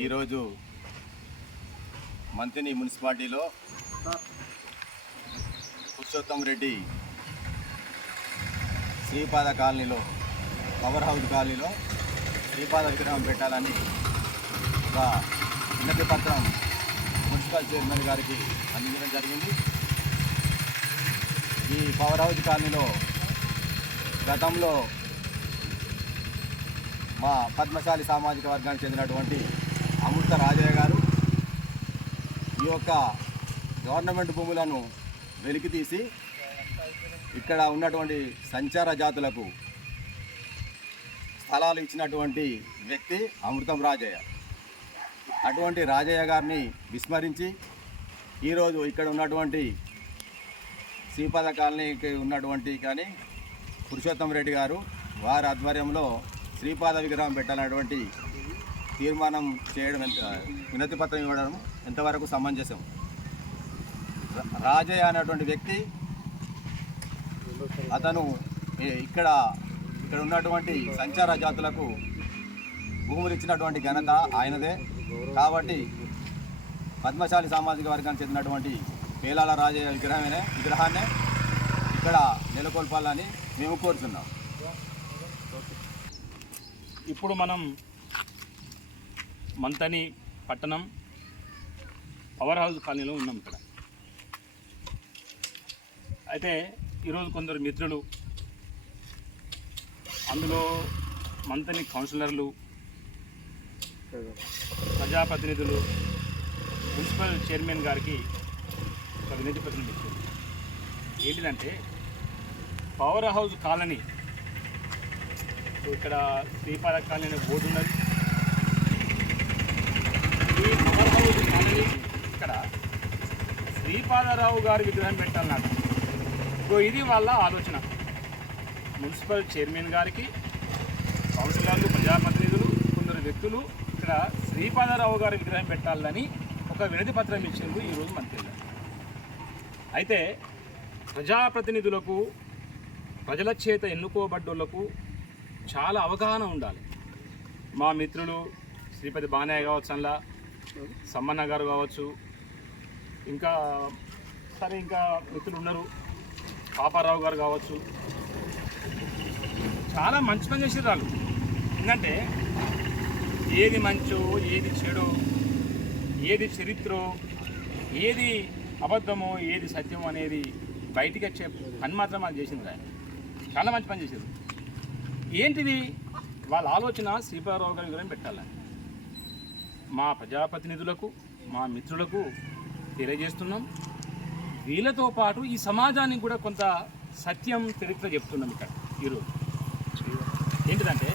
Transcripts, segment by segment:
ఈరోజు మంతిని మున్సిపాలిటీలో పురుషోత్తం రెడ్డి శ్రీపాద కాలనీలో పవర్ హౌస్ కాలనీలో శ్రీపాద విగ్రహం పెట్టాలని ఒక విన్నతి పత్రం మున్సిపల్ చైర్మన్ గారికి అందించడం జరిగింది. ఈ పవర్ హౌస్ కాలనీలో గతంలో మా పద్మశాలి సామాజిక వర్గానికి చెందినటువంటి అమృత రాజయ్య గారు ఈ యొక్క గవర్నమెంట్ భూములను వెలికి తీసి ఇక్కడ ఉన్నటువంటి సంచార జాతులకు స్థలాలు ఇచ్చినటువంటి వ్యక్తి అమృతం రాజయ్య. అటువంటి రాజయ్య గారిని విస్మరించి ఈరోజు ఇక్కడ ఉన్నటువంటి శ్రీపద కాలనీకి ఉన్నటువంటి కానీ పురుషోత్తం రెడ్డి గారు వారి ఆధ్వర్యంలో శ్రీపాద విగ్రహం పెట్టాలన్నటువంటి తీర్మానం చేయడం ఎంత వినతి పత్రం ఇవ్వడం ఎంతవరకు సమంజసం? రా- రాజయ్య అనేటువంటి వ్యక్తి అతను ఇక్కడ ఇక్కడ ఉన్నటువంటి సంచార జాతులకు భూములు ఇచ్చినటువంటి ఘనత ఆయనదే. కాబట్టి పద్మశాలి సామాజిక వర్గానికి చెందినటువంటి పేలాల రాజయ్య విగ్రహమే విగ్రహాన్నే ఇక్కడ నెలకొల్పాలని మేము కోరుతున్నాం. ఇప్పుడు మనం మంతని పట్టణం పవర్ హౌస్ కాలనీలో ఉన్నాం ఇక్కడ. అయితే ఈరోజు కొందరు మిత్రులు అందులో మంతని కౌన్సిలర్లు ప్రజాప్రతినిధులు మున్సిపల్ చైర్మన్ గారికి ఒక వినతి పత్రం ఇచ్చారు ఏంటిదంటే పవర్ హౌస్ కాలనీ ఇక్కడ శ్రీపాద కాలనీ అనే బోర్డు ఉన్నది. ఈ పవర్ హౌస్ కాలనీ ఇక్కడ శ్రీపాదరావు గారి విగ్రహం పెట్టాలన్నమాట సో ఇది వాళ్ళ ఆలోచన. మున్సిపల్ చైర్మన్ గారికి కౌన్సిలర్లు ప్రజాప్రతినిధులు కొందరు వ్యక్తులు ఇక్కడ శ్రీపాదరావు గారి విగ్రహం పెట్టాలని ఒక వినతి పత్రం ఇచ్చిండ్రు ఈరోజు మంత్రి అయితే ప్రజాప్రతినిధులకు ప్రజల చేత ఎన్నుకోబడ్డోళ్ళకు చాలా అవగాహన ఉండాలి. మా మిత్రులు శ్రీపతి బానయ్య కావచ్చు సమ్మన్న గారు కావచ్చు. ఇంకా సరే ఇంకా మిత్రులు ఉన్నారు. పాపారావు గారు కావచ్చు. చాలా మంచి పని చేసారు వాళ్ళు. ఎందుకంటే ఏది మంచో ఏది చెడో ఏది చరిత్రో ఏది అబద్ధమో ఏది సత్యమో అనేది బయటికి వచ్చే పని మాత్రం అది చేసింది ఆయన. చాలా మంచి పని చేశారు ఏంటిది? వాళ్ళ ఆలోచన శ్రీపారావు గారి గురించి పెట్టాలని మా ప్రజాప్రతినిధులకు మా మిత్రులకు తెలియజేస్తున్నాం. వీళ్ళతో పాటు ఈ సమాజానికి కూడా కొంత సత్యం చరిత్ర చెప్తున్నాం ఇక్కడ ఈరోజు. ఏంటిదంటే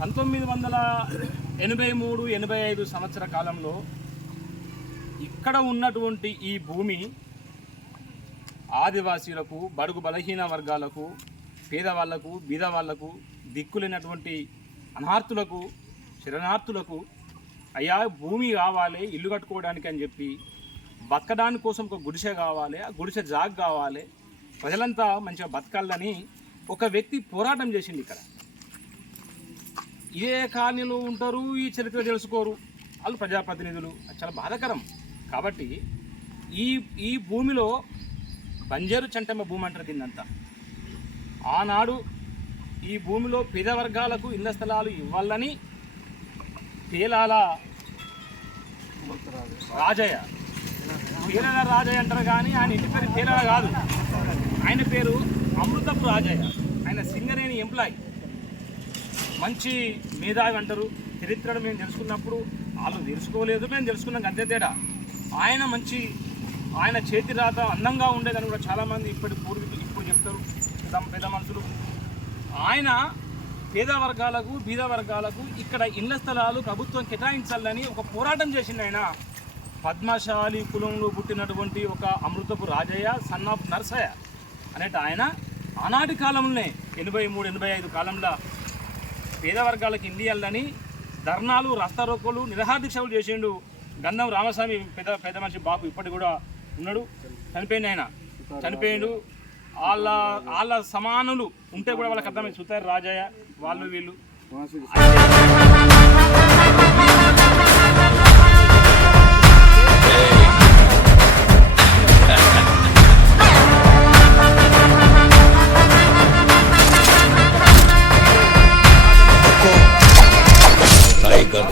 పంతొమ్మిది వందల ఎనభై మూడు ఎనభై ఐదు సంవత్సర కాలంలో ఇక్కడ ఉన్నటువంటి ఈ భూమి ఆదివాసీలకు బడుగు బలహీన వర్గాలకు పేదవాళ్ళకు బీదవాళ్ళకు దిక్కులేనటువంటి అనార్థులకు శరణార్థులకు అయ్యా భూమి కావాలి ఇల్లు కట్టుకోవడానికి అని చెప్పి బతకడానికి కోసం ఒక గుడిసె కావాలి ఆ గుడిసె జాగ్ కావాలి. ప్రజలంతా మంచిగా బతకాలని ఒక వ్యక్తి పోరాటం చేసింది ఇక్కడ. ఇదే కాలనీలో ఉంటారు ఈ చరిత్ర తెలుసుకోరు. వాళ్ళు ప్రజాప్రతినిధులు. చాలా బాధాకరం. కాబట్టి ఈ ఈ భూమిలో బంజరు చంటమ్మ భూమి అంటారు దీన్నంతా. ఆనాడు ఈ భూమిలో పేద వర్గాలకు ఇళ్ళ స్థలాలు ఇవ్వాలని పేలాల రాజయ్య. పేలాల రాజయ్య అంటారు కానీ ఆయన ఇంటి పేరు పేలాల కాదు. ఆయన పేరు అమృతపు రాజయ్య. ఆయన సింగరేణి ఎంప్లాయీ. మంచి మేధావి అంటారు. చరిత్రను మేము తెలుసుకున్నప్పుడు వాళ్ళు తెలుసుకోలేదు మేము తెలుసుకున్నాం అంతే తేడా. ఆయన మంచి ఆయన చేతి రాత అందంగా ఉండేదని కూడా చాలామంది ఇప్పటి పూర్వీకులు ఇప్పుడు చెప్తారు. పెద్ద పెద్ద మనుషులు. ఆయన పేద వర్గాలకు బీద వర్గాలకు ఇక్కడ ఇళ్ళ స్థలాలు ప్రభుత్వం కేటాయించాలని ఒక పోరాటం చేసిండు ఆయన. పద్మశాలి కులంలో పుట్టినటువంటి ఒక అమృతపు రాజయ్య సన్ ఆఫ్ నర్సయ్య అనేట ఆయన ఆనాటి కాలంలోనే ఎనభై మూడు ఎనభై ఐదు కాలంలో పేద వర్గాలకు ఇండియాలని ధర్నాలు రస్తారోకోలు నిరహాదీక్షలు చేసిండు గంధం రామస్వామి పెద్ద పెద్ద మనిషి బాబు ఇప్పటికి కూడా ఉన్నాడు. చనిపోయింది ఆయన. చనిపోయిండు. వాళ్ళ వాళ్ళ సమానులు ఉంటే కూడా వాళ్ళకి అర్థమైంది. సుతారు రాజయ్య వాళ్ళు వీళ్ళు. టైగర్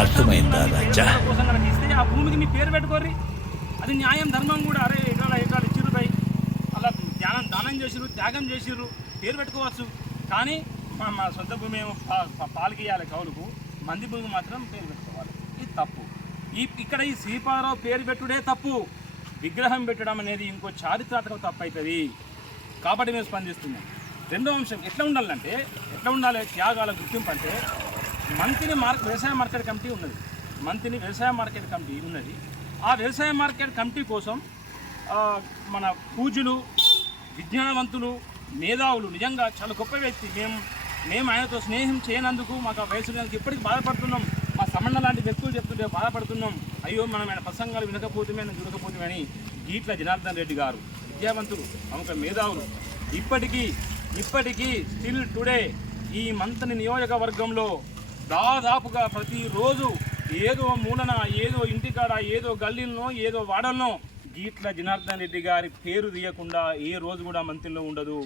అర్థమైందా, రాజా? కోసం ఆ భూమికి మీ పేరు పెట్టుకోర్రి అది న్యాయం ధర్మం కూడా అరే ఎకరాల ఎకరాలు ఇచ్చిర్రు పై అలా ధ్యానం దానం చేసిర్రు త్యాగం చేసిర్రు పేరు పెట్టుకోవచ్చు కానీ మా మా సొంత భూమి ఏమో పాల్గేయాలి కౌలుకు మంది భూమి మాత్రం పేరు పెట్టుకోవాలి ఇది తప్పు ఈ ఇక్కడ ఈ శ్రీపాదరావు పేరు పెట్టుడే తప్పు విగ్రహం పెట్టడం అనేది ఇంకో చారిత్రాత్మక తప్పు అవుతుంది కాబట్టి మేము స్పందిస్తున్నాం రెండో అంశం ఎట్లా ఉండాలంటే ఎట్లా ఉండాలి త్యాగాల గుర్తింపు అంటే మంత్రిని మార్కెట్ వ్యవసాయ మార్కెట్ కమిటీ ఉన్నది. మంత్రిని వ్యవసాయ మార్కెట్ కమిటీ ఉన్నది. ఆ వ్యవసాయ మార్కెట్ కమిటీ కోసం మన పూజలు విజ్ఞానవంతులు మేధావులు నిజంగా చాలా గొప్ప వ్యక్తి. మేము మేము ఆయనతో స్నేహం చేయనందుకు మాకు ఆ వయసు ఇప్పటికీ బాధపడుతున్నాం. మా సమన్న లాంటి వ్యక్తులు చెప్తుంటే బాధపడుతున్నాం. అయ్యో మనం ఆయన ప్రసంగాలు వినకపోతేమే చూడకపోతే అని గీట్ల జనార్దన్ రెడ్డి గారు. విద్యావంతులు ప్రముఖ మేధావులు. ఇప్పటికీ ఇప్పటికీ స్టిల్ టుడే ఈ మంత్రి నియోజకవర్గంలో దాదాపుగా ప్రతిరోజు ఏదో మూలన ఏదో ఇంటికాడ ఏదో గల్లీలో ఏదో వాడల్లో గీట్ల జనార్దన్ రెడ్డి గారి పేరు తీయకుండా ఏ రోజు కూడా మంత్రిలో ఉండదు.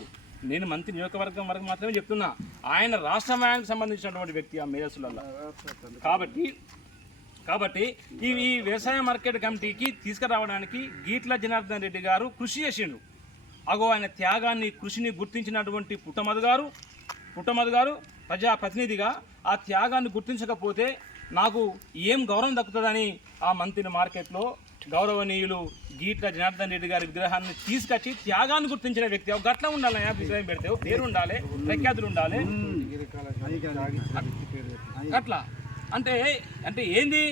నేను మంత్రి నియోజకవర్గం వరకు మాత్రమే చెప్తున్నా. ఆయన రాష్ట్రమాయానికి సంబంధించినటువంటి వ్యక్తి ఆ మేధస్సులలో కాబట్టి కాబట్టి ఈ ఈ వ్యవసాయ మార్కెట్ కమిటీకి తీసుకురావడానికి గీట్ల జనార్దన్ రెడ్డి గారు కృషి చేసిండు. అగో ఆయన త్యాగాన్ని కృషిని గుర్తించినటువంటి పుట్టమధు గారు పుట్టమధు గారు ప్రజా ప్రతినిధిగా ఆ త్యాగాన్ని గుర్తించకపోతే నాకు ఏం గౌరవం దక్కుతుందని ఆ మంత్రిని మార్కెట్లో గౌరవనీయులు గీట్ల జనార్దన్ రెడ్డి గారి విగ్రహాన్ని తీసుకొచ్చి త్యాగాన్ని గుర్తించిన వ్యక్తి. ఒక గట్ల ఉండాలి విగ్రహం పెడితే. పేరు ఉండాలి ప్రఖ్యాతులు ఉండాలి. అట్లా అంటే అంటే ఏంది?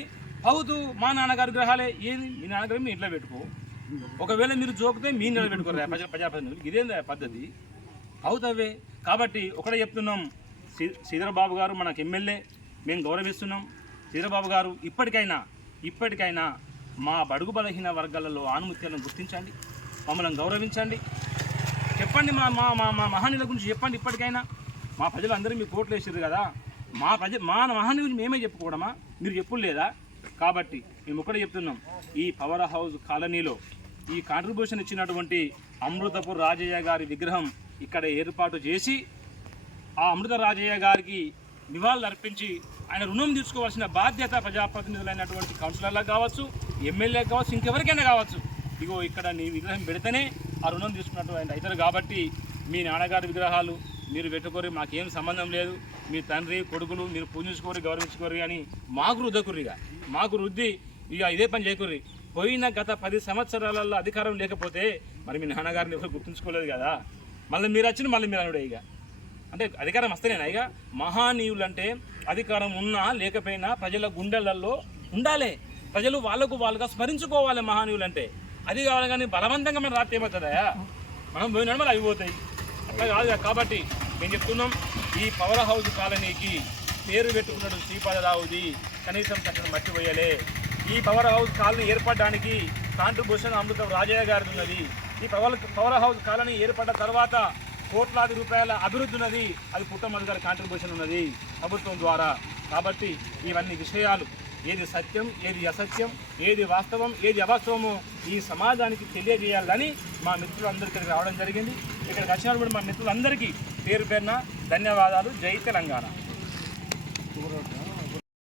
అవుతూ మా నాన్నగారి గ్రహాలే. ఏంది? మీ నాన్నగారు మీ ఇంట్లో పెట్టుకో. ఒకవేళ మీరు జోకితే మీ ఇంట్లో పెట్టుకోరు? ప్రజా ప్రజాప్రతినిధులు. ఇదేంది పద్ధతి? అవుతావే కాబట్టి ఒకటే చెప్తున్నాం. శ్రీ గారు మనకు ఎమ్మెల్యే మేము గౌరవిస్తున్నాం. చంద్రబాబు గారు ఇప్పటికైనా ఇప్పటికైనా మా బడుగు బలహీన వర్గాలలో ఆనుమత్యాలను గుర్తించండి మమ్మల్ని గౌరవించండి. చెప్పండి మా మా మా మా మహానీయుల గురించి చెప్పండి ఇప్పటికైనా. మా ప్రజలందరూ మీ కోట్లు వేసారు కదా. మా ప్రజ మా మహానీయుల గురించి మేమే చెప్పుకోవడమా? మీరు చెప్పులేదా కాబట్టి మేము ఒకటే చెప్తున్నాం. ఈ పవర్ హౌస్ కాలనీలో ఈ కాంట్రిబ్యూషన్ ఇచ్చినటువంటి అమృతపు రాజయ్య గారి విగ్రహం ఇక్కడ ఏర్పాటు చేసి ఆ అమృత రాజయ్య గారికి నివాళులు అర్పించి ఆయన రుణం తీసుకోవాల్సిన బాధ్యత ప్రజాప్రతినిధులైనటువంటి కౌన్సిలర్లకు కావచ్చు ఎమ్మెల్యే కావచ్చు ఇంకెవరికైనా కావచ్చు. ఇగో ఇక్కడ నీ విగ్రహం పెడితేనే ఆ రుణం తీసుకున్నట్టు ఆయన కాబట్టి మీ నాన్నగారి విగ్రహాలు మీరు పెట్టుకోరు మాకేం సంబంధం లేదు. మీ తండ్రి కొడుకులు మీరు పూజించుకోరు గౌరవించుకోరు అని మాకు రుద్దకుర్రిగా. మాకు రుద్ది ఇక ఇదే పని చేయకుర్రి. పోయిన గత పది సంవత్సరాలలో అధికారం లేకపోతే మరి మీ నాన్నగారిని ఎవరు గుర్తుంచుకోలేదు కదా? మళ్ళీ మీరు వచ్చిన మళ్ళీ మీరు అనుడే ఇక అంటే అధికారం వస్తేనేనా? ఇక మహానీయులు అంటే అధికారం ఉన్నా లేకపోయినా ప్రజల గుండెలలో ఉండాలి. ప్రజలు వాళ్ళకు వాళ్ళుగా స్మరించుకోవాలి మహానీయులు అంటే అది కావాలి కానీ బలవంతంగా మనం రాత్రి ఏమవుతుందా? మనం పోయినా మళ్ళీ అవి పోతాయి. అట్లా కాదు కాబట్టి మేము చెప్తున్నాం ఈ పవర్ హౌస్ కాలనీకి పేరు పెట్టుకున్నాడు శ్రీపాదరావుది. కనీసం చక్కని మర్చిపోయలే. ఈ పవర్ హౌస్ కాలనీ ఏర్పడడానికి కాంట్రిబ్యూషన్ అమృతం రాజయ్య గారిది ఉన్నది. ఈ పవర్ పవర్ హౌస్ కాలనీ ఏర్పడ్డ తర్వాత కోట్లాది రూపాయల అభివృద్ధి ఉన్నది. అది పుట్టమల్లి గారి కాంట్రిబ్యూషన్ ఉన్నది ప్రభుత్వం ద్వారా. కాబట్టి ఇవన్నీ విషయాలు. ఏది సత్యం ఏది అసత్యం ఏది వాస్తవం ఏది అవాస్తవమో ఈ సమాజానికి తెలియజేయాలని మా మిత్రులందరికీ ఇక్కడికి రావడం జరిగింది. ఇక్కడికి వచ్చినప్పుడు మా మిత్రులందరికీ పేరు పేరున ధన్యవాదాలు. జై తెలంగాణ.